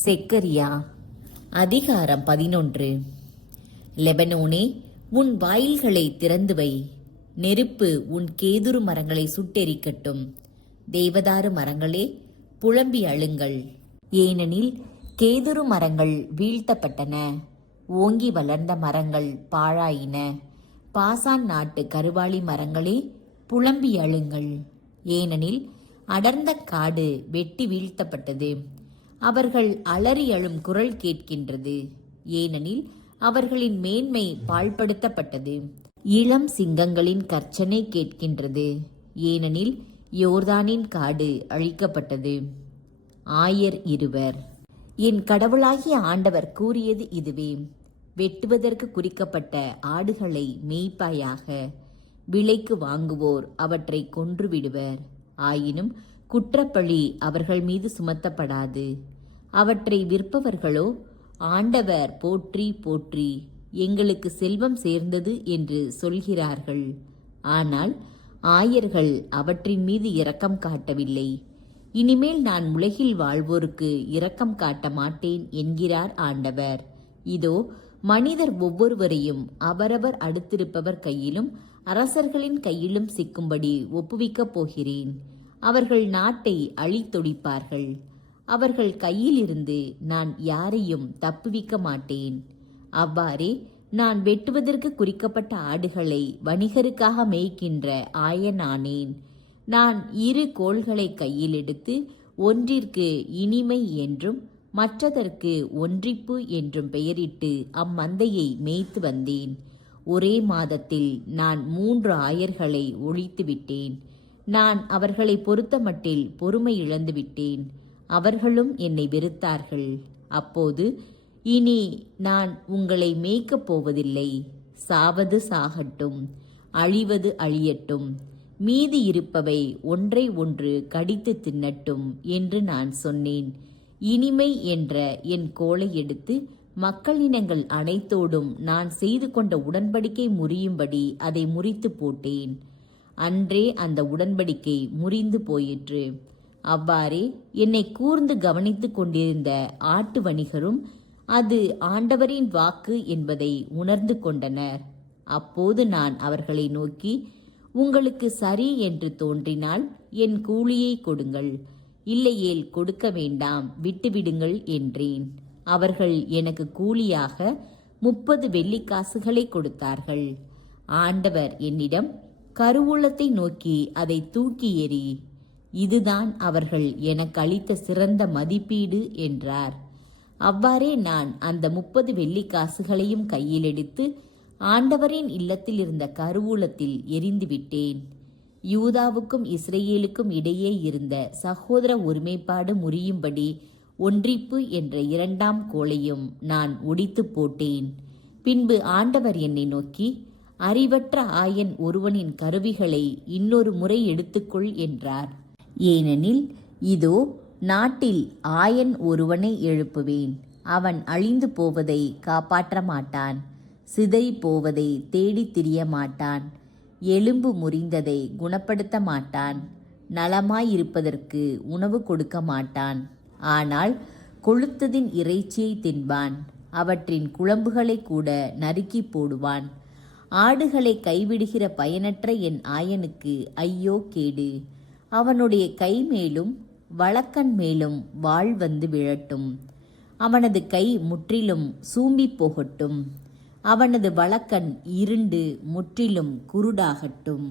செக்கரியா அதிகாரம் 11. லெபனோனே, உன் வாயில்களை திறந்து வை. நெருப்பு உன் கேதுரு மரங்களை சுட்டெரிக்கட்டும். தேவதாரு மரங்களே, புலம்பி அழுங்கள். ஏனெனில் கேதுரு மரங்கள் வீழ்த்தப்பட்டன, ஓங்கி வளர்ந்த மரங்கள் பாழாயின. பாசான் நாட்டு கருவாளி மரங்களே, புலம்பி அழுங்கள். ஏனெனில் அடர்ந்த காடு வெட்டி வீழ்த்தப்பட்டது. அவர்கள் அலறி அழும் குரல் கேட்கின்றது, ஏனெனில் அவர்களின் மேன்மை பாழ்படுத்தப்பட்டது. இளம் சிங்கங்களின் கர்ச்சனை கேட்கின்றது, ஏனெனில் யோர்தானின் காடு அழிக்கப்பட்டது. ஆயர் இருவர். என் கடவுளாகிய ஆண்டவர் கூறியது இதுவே: வெட்டுவதற்கு குறிக்கப்பட்ட ஆடுகளை மேய்ப்பாயாக. விலைக்கு வாங்குவோர் அவற்றை கொன்றுவிடுவர், ஆயினும் குற்றப்பழி அவர்கள் மீது சுமத்தப்படாது. அவற்றை விற்பவர்களோ, ஆண்டவர் போற்றி போற்றி, எங்களுக்கு செல்வம் சேர்ந்தது என்று சொல்கிறார்கள். ஆனால் ஆயர்கள் அவற்றின் மீது இரக்கம் காட்டவில்லை. இனிமேல் நான் உலகில் வாழ்வோருக்கு இரக்கம் காட்ட மாட்டேன் என்கிறார் ஆண்டவர். இதோ, மனிதர் ஒவ்வொருவரையும் அவரவர் அடுத்திருப்பவர் கையிலும் அரசர்களின் கையிலும் சிக்கும்படி ஒப்புவிக்கப் போகிறேன். அவர்கள் நாட்டை அழித்தொழிப்பார்கள். அவர்கள் கையிலிருந்து நான் யாரையும் தப்புவிக்க மாட்டேன். அவ்வாறே நான் வெட்டுவதற்கு குறிக்கப்பட்ட ஆடுகளை வணிகருக்காக மேய்க்கின்ற ஆயனானேன். நான் 2 கோல்களை கையில் எடுத்து, ஒன்றிற்கு இனிமை என்றும் மற்றதற்கு ஒன்றிப்பு என்றும் பெயரிட்டு அம்மந்தையை மேய்த்து வந்தேன். ஒரே மாதத்தில் நான் 3 ஆயர்களை ஒழித்துவிட்டேன். நான் அவர்களை பொறுத்தமட்டில் பொறுமை இழந்துவிட்டேன். அவர்களும் என்னை வெறுத்தார்கள். அப்போது, இனி நான் உங்களை மேய்க்கப் போவதில்லை. சாவது சாகட்டும், அழிவது அழியட்டும், மீதி இருப்பவை ஒன்றை ஒன்று கடித்து தின்னட்டும் என்று நான் சொன்னேன். இனிமை என்ற என் கோலை எடுத்து மக்களினங்கள் அனைத்தோடும் நான் செய்து கொண்ட உடன்படிக்கை முறியும்படி அதை முறித்து போட்டேன். அன்றே அந்த உடன்படிக்கை முறிந்து போயிற்று. அவ்வாறே என்னை கூர்ந்து கவனித்து கொண்டிருந்த ஆட்டு வணிகரும் அது ஆண்டவரின் வாக்கு என்பதை உணர்ந்து கொண்டனர். அப்போது நான் அவர்களை நோக்கி, உங்களுக்கு சரி என்று தோன்றினால் என் கூலியை கொடுங்கள், இல்லையேல் கொடுக்க வேண்டாம், விட்டுவிடுங்கள் என்றேன். அவர்கள் எனக்கு கூலியாக 30 வெள்ளிக்காசுகளை கொடுத்தார்கள். ஆண்டவர் என்னிடம், கருவூலத்தை நோக்கி அதை தூக்கி எறி, இதுதான் அவர்கள் எனக்கு அளித்த சிறந்த மதிப்பீடு என்றார். அவ்வாறே நான் அந்த 30 வெள்ளிக்காசுகளையும் கையில் எடுத்து ஆண்டவரின் இல்லத்தில் இருந்த கருவூலத்தில் எறிந்துவிட்டேன். யூதாவுக்கும் இஸ்ரேலுக்கும் இடையே இருந்த சகோதர ஒருமைப்பாடு முறியும்படி ஒன்றிப்பு என்ற 2ஆம் கோலையும் நான் ஒடித்து போட்டேன். பின்பு ஆண்டவர் என்னை நோக்கி, அறிவற்ற ஆயன் ஒருவனின் கருவிகளை இன்னொரு முறை எடுத்துக்கொள் என்றார். ஏனெனில் இதோ, நாட்டில் ஆயன் ஒருவனை எழுப்புவேன். அவன் அழிந்து போவதை காப்பாற்ற மாட்டான், சிதறி போவதை தேடித் திரிய மாட்டான், எலும்பு முறிந்ததை குணப்படுத்த மாட்டான், நலமாயிருப்பதற்கு உணவு கொடுக்க மாட்டான். ஆனால் கொழுத்ததின் இறைச்சியை தின்பான், அவற்றின் குழம்புகளை கூட நறுக்கி போடுவான். ஆடுகளை கைவிடுகிற பயனற்ற என் ஆயனுக்கு ஐயோ கேடு! அவனுடைய கை மேலும் வலக்கண் மேலும் வாள் வந்து விழட்டும். அவனது கை முற்றிலும் சூம்பி போகட்டும். அவனது வலக்கண் இருண்டு முற்றிலும் குருடாகட்டும்.